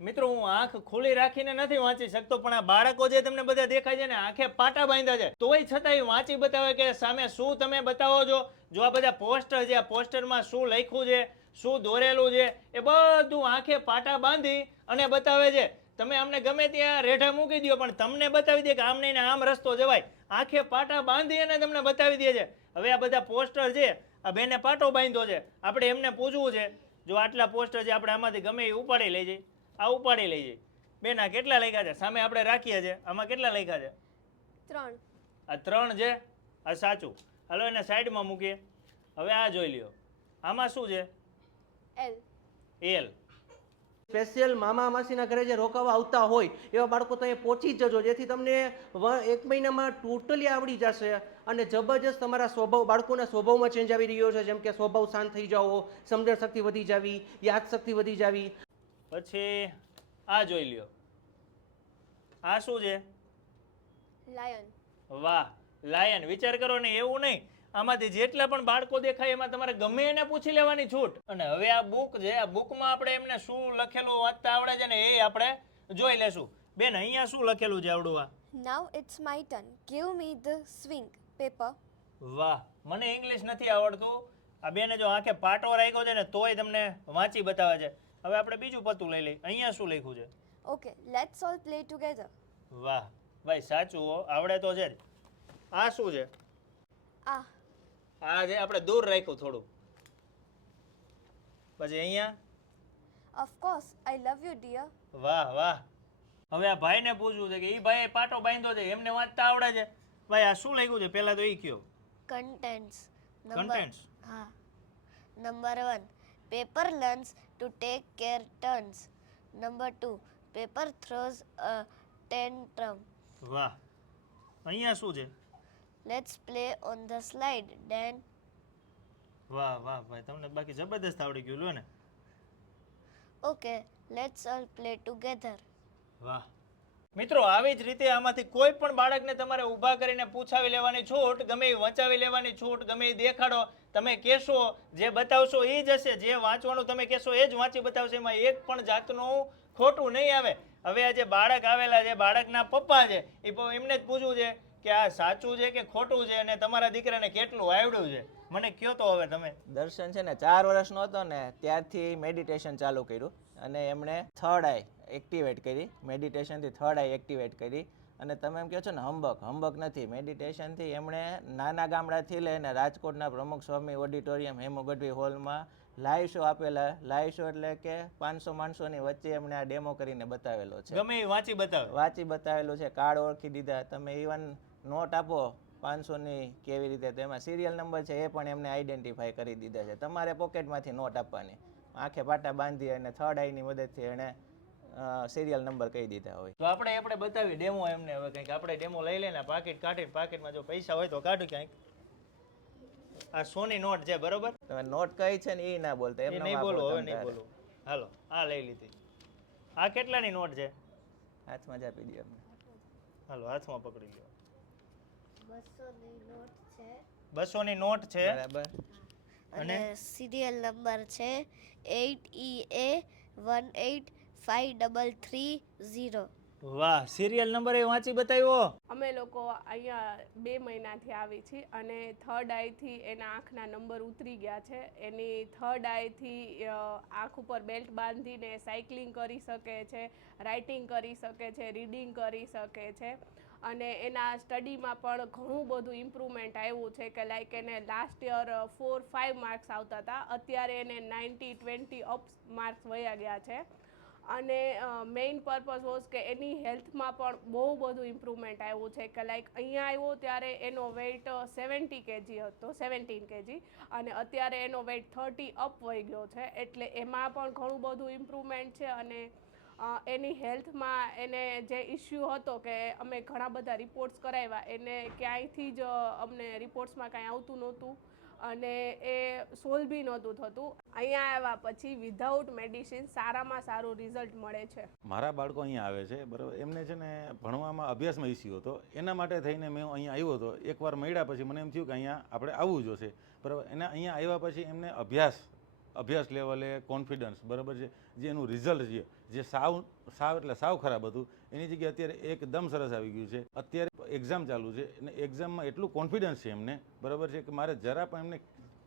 મિત્રો, હું આંખ ખુલ્લી રાખીને નથી વાંચી શકતો, પણ આ બાળકો જે તમને બધા દેખાય છે ને, આંખે પાટા બાંધ્યા છે. તોય છતાંય વાંચી બતાવે કે સામે શું તમે બતાવો છો? જો આ બધા પોસ્ટર છે, આ પોસ્ટરમાં શું લખ્યું છે, શું દોરેલું છે, એ બધું આંખે પાટા બાંધી અને બતાવે છે. તમે અમને ગમે ત્યાં રેઢા મૂકી દો પણ તમને બતાવી દે કે આમ નહીં આમ રસ્તો જવાય. આંખે પાટા બાંધી અને તમને બતાવી દે છે. હવે આ બધા પોસ્ટર છે, આ બેને પાટો બાંધ્યો છે. આપણે એમને પૂછવું છે, જો આટલા પોસ્ટર છે, આપણે આમાંથી ગમે એ ઉપાડી લઈ જઈએ આ ઉપાડી લઈ જઈએ બેન આ કેટલા લખ્યા છે? સામે આપણે રાખીએ છીએ આમાં કેટલા લખ્યા છે? ત્રણ. આ ત્રણ છે? આ સાચું. હાલો એને સાઈડમાં મૂકીએ. હવે આ જોઈ લ્યો. આમાં શું છે? એલ. એલ. સ્પેશિયલ મામા માસીના ઘરે જે રોકાવા આવતા હોય એવા બાળકો તો અહીંયા પહોંચી જ જજો જેથી તમને વ- એક મહિનામાં ટોટલી આવડી જશે અને જબરજસ્ત તમારા સ્વભાવ બાળકોના સ્વભાવમાં ચેન્જ આવી રહ્યો છે. જેમ કે સ્વભાવ શાંત થઈ જાવો સમજણ શક્તિ વધી જાવી યાદ શક્તિ વધી જાવી. પછી આ જોઈ લ્યો. આ શું છે? લાયન વાહ લાયન વિચાર કરો ને એવું નહીં. આમાંથી જેટલા પણ બાળકો દેખાય એમાં તમારે ગમે એને પૂછી લેવાની છૂટ. અને હવે આ બુક છે આ બુકમાં આપણે એમને શું લખેલું વાંચતા આવડે છે ને એ આપણે જોઈ લેશું. બેન અહીંયા શું લખેલું છે આવડું આ? Now it's my turn give me the swing paper વાહ મને ઇંગ્લિશ નથી આવડતું. આ બેને જો આંખે પાટો રાખ્યો છે ને તોય તમને વાંચી બતાવે છે. હવે આપણે બીજું પતું લઈ લઈએ. અહીંયા શું લખ્યું છે? Okay let's all play together વાહ. ભાઈ સાચું હો. આવડે તો છે જ. આ શું છે? આ. આ જે આપણે દૂર રાખ્યું થોડું પછી અહીંયા? Of course I love you dear વાહ વાહ. હવે આ ભાઈને પૂછવું છે કે એ ભાઈએ પાટો બાંધ્યો છે એમને વાંચતા આવડે છે? ભાઈ આ શું લખ્યું છે? પહેલા તો એ કયો. કન્ટેન્ટ્સ કન્ટેન્ટ્સ હા. Number 1 paper learns to take care turns number 2 paper throws a tantrum વાહ અહીંયા શું છે let's play on the slide then વાહ વાહ ભાઈ તમને બાકી જબરદસ્ત આવડી ગયું લો ને okay let's all play together વાહ મિત્રો, આવી જ રીતે આમાંથી કોઈ પણ બાળકને તમારે ઊભા કરીને પૂછાવી લેવાની છૂટ, ગમે એ વંચાવી લેવાની છૂટ, ગમે એ દેખાડો, તમે કહેશો, જે બતાવશો એ જ હશે, જે વાંચવાનું તમે કહેશો એ જ વાંચી બતાવશે, એમાં એક પણ જાતનું ખોટું નહીં આવે. હવે આ જે બાળક આવેલા છે, બાળકના પપ્પા છે, એ એમને જ પૂછવું છે કે આ સાચું છે કે ખોટું છે અને તમારા દીકરાને કેટલું આવડ્યું છે? મને કયો તો હવે તમે? દર્શન છે ને, ચાર વર્ષનો હતો ને, ત્યારથી મેડિટેશન ચાલુ કર્યું. અને એમણે થર્ડ આઈ એક્ટિવેટ કરી મેડિટેશનથી થર્ડ આઈ એક્ટિવેટ કરી. અને તમે એમ કહો છો ને હંબક હંબક નથી. મેડિટેશનથી એમણે નાના ગામડાથી લઈને રાજકોટના પ્રમુખ સ્વામી ઓડિટોરિયમ હેમોગઢવી હોલમાં લાઈવ શો આપેલા. લાઈવ શો એટલે કે પાંચસો માણસોની વચ્ચે એમણે આ ડેમો કરીને બતાવેલો છે. ગમે વાંચી બતાવે. વાંચી બતાવેલું છે કાર્ડ ઓળખી દીધા. તમે ઇવન નોટ આપો પાંચસોની કેવી રીતે તેમાં સિરિયલ નંબર છે એ પણ એમને આઈડેન્ટિફાઈ કરી દીધા છે. તમારે પોકેટમાંથી નોટ આપવાની. આંખે પાટા બાંધી અને થર્ડ આઈની મદદથી એણે સિરિયલ નંબર કહી દીધા હોય. તો આપણે આપણે બતાવી ડેમો એમને હવે કંઈક. આપણે ડેમો લઈ લઈને પાકીટ કાઢીને પાકીટમાં જો પૈસા હોય તો કાઢું ક્યાંક. આ સોની નોટ છે બરોબર? તમે નોટ કઈ છે ને એ ના બોલતા એમ નહીં બોલો હવે નહીં બોલો. હાલો આ લઈ લીધી. આ કેટલાની નોટ છે? હાથમાં જ આપી દો અમને હાલો હાથમાં પકડી લ્યો. બસોની નોટ છે. બસોની નોટ છે? બરાબર. અને સિરિયલ નંબર છે eight E A one eight five double three zero. વાહ સિરિયલ નંબર એ વાંચી બતાવ્યો? અમે લોકો અહીંયા બે મહિનાથી આવી છીએ અને થર્ડ આઈથી એના આંખના નંબર ઉતરી ગયા છે. એની થર્ડ આઈથી આંખ ઉપર બેલ્ટ બાંધીને સાયકલિંગ કરી શકે છે રાઇટિંગ કરી શકે છે રીડિંગ કરી શકે છે. અને એના સ્ટડીમાં પણ ઘણું બધું ઇમ્પ્રુવમેન્ટ આવ્યું છે કે લાઈક એને last year four five marks આવતા હતા. અત્યારે એને નાઇન્ટી ટ્વેન્ટી અપ્સ માર્ક્સ વયા ગયા છે. અને મેઇન પર્પઝ વોઝ કે એની હેલ્થમાં પણ બહુ બધું ઇમ્પ્રુવમેન્ટ આવ્યું છે કે લાઈક અહીંયા આવ્યો ત્યારે એનો વેઇટ સેવન્ટી કેજી હતો સેવન્ટીન કેજી અને અત્યારે એનો વેઇટ થર્ટી અપ વહી ગયો છે. એટલે એમાં પણ ઘણું બધું ઇમ્પ્રુવમેન્ટ છે અને એની હેલ્થમાં એને જે ઇસ્યુ હતો કે અમે ઘણા બધા રિપોર્ટ્સ કરાવ્યા, એને ક્યાંયથી જ અમને રિપોર્ટ્સમાં કાંઈ આવતું નહોતું અને એ સોલ્વ બી નહોતું થતું. અહીંયા આવ્યા પછી વિધાઉટ મેડિસિન સારામાં સારું રિઝલ્ટ મળે છે. મારા બાળકો અહીંયા આવે છે, બરાબર? એમને છે ને ભણવામાં અભ્યાસમાં ઇસ્યુ હતો. એના માટે થઈને મેં અહીંયા આવ્યો હતો. એકવાર મળ્યા પછી મને એમ થયું કે અહીંયા આપણે આવવું જોશે. બરાબર? એના અહીંયા આવ્યા પછી એમને અભ્યાસ અભ્યાસ લેવલે કોન્ફિડન્સ બરાબર છે? જે એનું રિઝલ્ટ છે, જે સાવ સાવ એટલે સાવ ખરાબ હતું, એની જગ્યાએ અત્યારે એકદમ સરસ આવી ગયું છે. અત્યારે એક્ઝામ ચાલુ છે, અને એક્ઝામમાં એટલું કોન્ફિડન્સ છે એમને, બરાબર છે, કે મારે જરા પણ એમને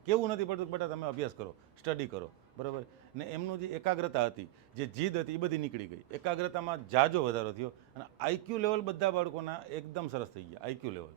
કેવું નથી પડતું બેટા તમે અભ્યાસ કરો સ્ટડી કરો, બરાબર? ને એમનું જે એકાગ્રતા હતી, જે જીદ હતી, એ બધી નીકળી ગઈ. એકાગ્રતામાં જાજો વધારો થયો, અને આઈક્યુ લેવલ બધા બાળકોના એકદમ સરસ થઈ ગયા આઈક્યુ લેવલ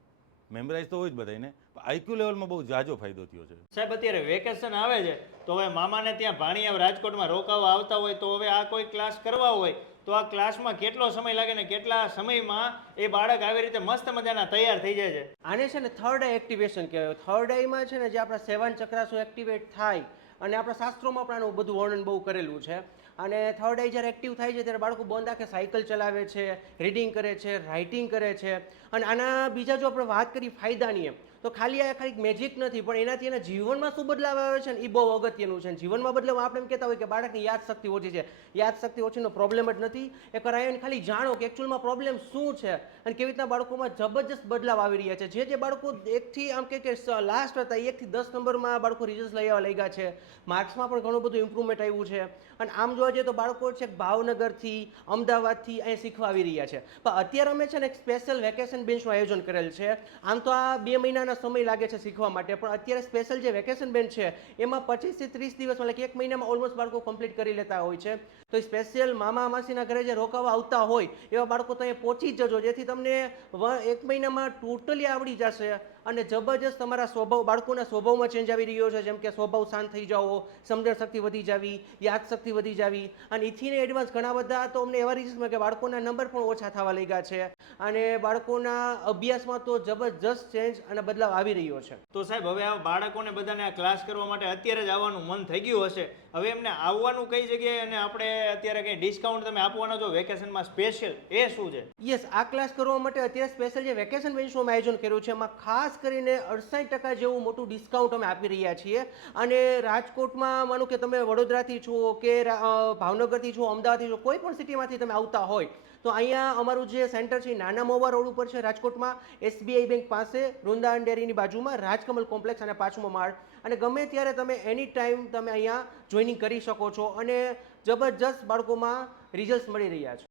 મેમરાઇઝ તો હોય જ બધાને આઈક્યુ લેવલમાં બહુ જાજો ફાયદો થયો છે. સાહેબ અત્યારે વેકેશન આવે છે તો હવે મામાને ત્યાં ભાણિયા રાજકોટમાં રોકાવા આવતા હોય તો હવે આ કોઈ ક્લાસ કરવા હોય તો આ ક્લાસમાં કેટલો સમય લાગે ને કેટલા સમયમાં એ બાળક આવી રીતે મસ્ત મજાના તૈયાર થઈ જાય છે? આને છે ને થર્ડ આઈ એક્ટિવેશન કહેવાય. થર્ડ આઈમાં છે ને જે આપણા સેવન ચક્રાસો એક્ટિવેટ થાય અને આપણા શાસ્ત્રોમાં પણ આનું બધું વર્ણન બહુ કરેલું છે. અને થર્ડ આઈ જ્યારે એક્ટિવ થાય છે, ત્યારે બાળકો બંધ આંખે સાયકલ ચલાવે છે રીડિંગ કરે છે રાઇટિંગ કરે છે. અને આના બીજા જો આપણે વાત કરી ફાયદાની એમ તો ખાલી આ ખાલી મેજિક નથી, પણ એનાથી એના જીવનમાં શું બદલાવ આવે છે ને એ બહુ અગત્યનું છે જીવનમાં બદલાવ આપણે એમ કહેતા હોય કે બાળકની યાદશક્તિ ઓછી છે. યાદશક્તિ ઓછીનો પ્રોબ્લેમ જ નથી. એ કરાવીને ખાલી જાણો કે એકચ્યુઅલમાં પ્રોબ્લેમ શું છે. અને કેવી રીતના બાળકોમાં જબરજસ્ત બદલાવ આવી રહ્યા છે. જે જે બાળકો એકથી આમ કે લાસ્ટ હતા એકથી દસ નંબરમાં બાળકો રિઝલ્ટ લઈ આવવા લાગ્યા છે. માર્ક્સમાં પણ ઘણું બધું ઇમ્પ્રુવમેન્ટ આવ્યું છે. અને આમ જોવા જઈએ તો બાળકો છે ભાવનગરથી, અમદાવાદથી અહીં શીખવા આવી રહ્યા છે. પણ અત્યારે અમે છે ને એક સ્પેશિયલ વેકેશન બેન્ચનું આયોજન કરેલ છે. આમ તો આ બે મહિનાના સમય લાગે છે શીખવા માટે, પણ અત્યારે સ્પેશિયલ જે વેકેશન બેન્ચ છે, એમાં પચીસથી ત્રીસ દિવસ એટલે કે એક મહિનામાં ઓલમોસ્ટ બાળકો કમ્પ્લીટ કરી લેતા હોય છે. તો સ્પેશિયલ મામા માસીના ઘરે જે રોકાવા આવતા હોય, એવા બાળકો તમે પહોંચી જજો, જેથી તમને એક મહિનામાં ટોટલી આવડી જશે. અને જબરજસ્ત તમારા સ્વભાવ, બાળકોના સ્વભાવમાં ચેન્જ આવી રહ્યો છે, જેમ કે સ્વભાવ શાંત થઈ જાવો સમજણ શક્તિ વધી જાવી યાદશક્તિ વધી જાવી. અને ઇથીને એડવાન્સ ઘણા બધા તો અમને એવા રીઝન્સ કે બાળકોના નંબર પણ ઓછા થવા લાગ્યા છે. અને બાળકોના અભ્યાસમાં તો જબરજસ્ત ચેન્જ અને બદલાવ આવી રહ્યો છે. તો સાહેબ હવે આ બાળકોને બધાને આ ક્લાસ કરવા માટે અત્યારે જ આવવાનું મન થઈ ગયું હશે. હવે એમને આવવાનું કઈ જગ્યાએ અને આપણે અત્યારે કંઈ ડિસ્કાઉન્ટ તમે આપવાના છો? વેકેશનમાં સ્પેશિયલ એ શું છે? યસ આ ક્લાસ કરવા માટે અત્યારે સ્પેશિયલ જે વેકેશન બેન્ચનું આયોજન કર્યું છે એમાં ખાસ કરીને અડસાઠ ટકા જેવું મોટું ડિસ્કાઉન્ટ અમે આપી રહ્યા છીએ. અને રાજકોટમાં માનો કે તમે વડોદરાથી છો કે ભાવનગરથી છો અમદાવાદથી છો કોઈ પણ સિટીમાંથી તમે આવતા હોય તો અહીંયા અમારું જે સેન્ટર છે નાના મોવા રોડ ઉપર છે રાજકોટમાં. એસબીઆઈ બેંક પાસે વૃંદાવન ડેરીની બાજુમાં, રાજકમલ કોમ્પ્લેક્સ અને પાંચમો માળ. અને ગમે ત્યારે તમે એની ટાઈમ તમે અહીંયા જોઈનિંગ કરી શકો છો અને જબરજસ્ત બાળકોમાં રિઝલ્ટ મળી રહ્યા છે.